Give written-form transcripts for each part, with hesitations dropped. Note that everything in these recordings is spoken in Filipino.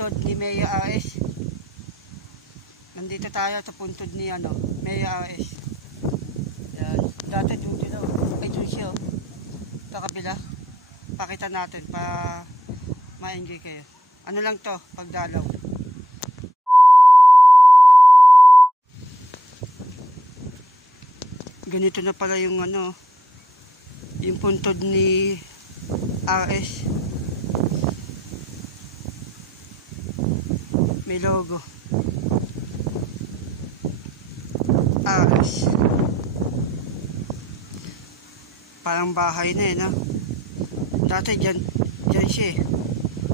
puntod ni Mea AS. Nandito tayo sa puntod ni Mea AS. Yan. Dati doon sila. Ay doon siya. Sa kabila. Pakita natin pa ma-enjoy kayo. Ano lang to, pagdalaw. Ganito na pala yung yung puntod ni AS. May logo. AS. Parang bahay na no? Dati dyan siya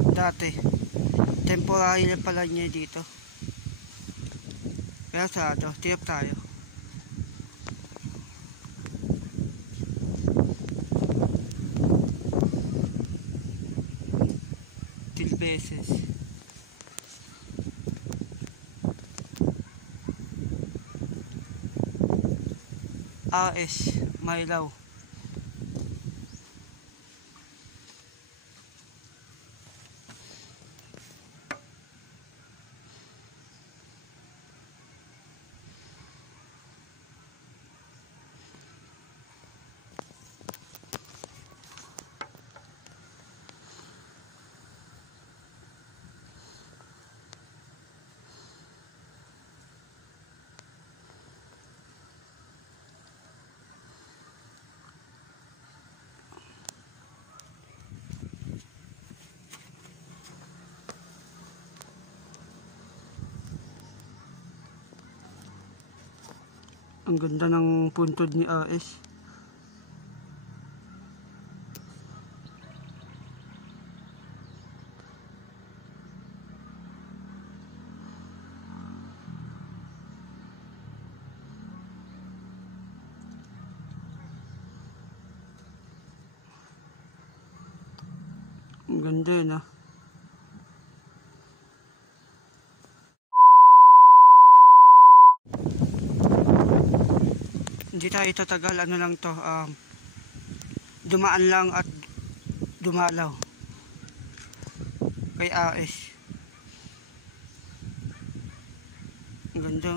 Dati. Temporary lang pala niya dito. Kaya tiyap tayo. Beses. AS Mailaw. Ang ganda ng puntod ni AS. Ang ganda na. Hindi tayo tatagal, lang to, dumaan lang at dumalaw kay AS. Ang ganda.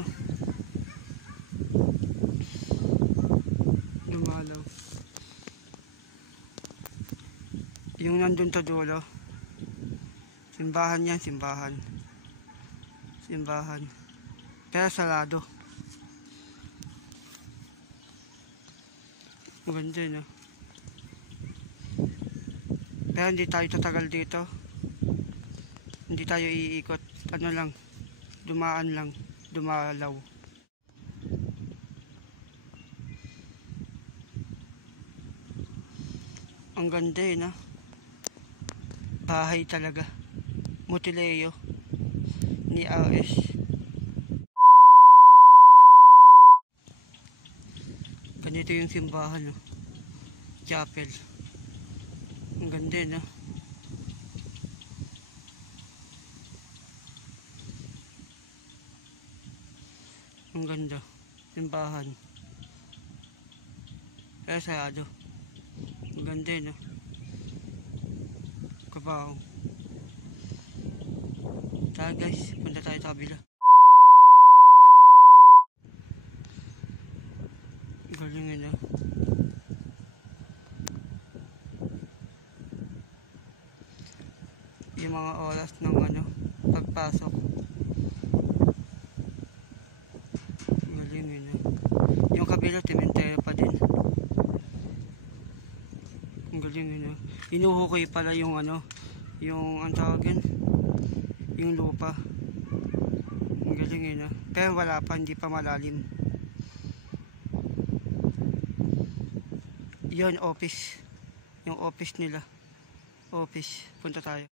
Dumalaw. Yung nandun sa dulo, simbahan yan, simbahan. Pero sarado. Maganda no. Pero hindi tayo tatagal dito. Hindi tayo iikot. Dumaan lang. Dumalaw. Ang ganda no. Bahay talaga. Motileo ni AS. Ganito yung simbahan chapel. Ang ganda no. Ang ganda simbahan. Kaya sarado. Ang ganda no. Kabaw. Tara guys, punta tayo sa kabila. Galing na. Yung mga oras ng pagpasok. Galing na. Yung kabila Cementerio pa din. Ang galing na. Inuhukay pala yung yung ang tawagin, yung lupa. Ang galing na. Pero wala pa, hindi pa malalim. Yon office. Yung office nila. Punta tayo.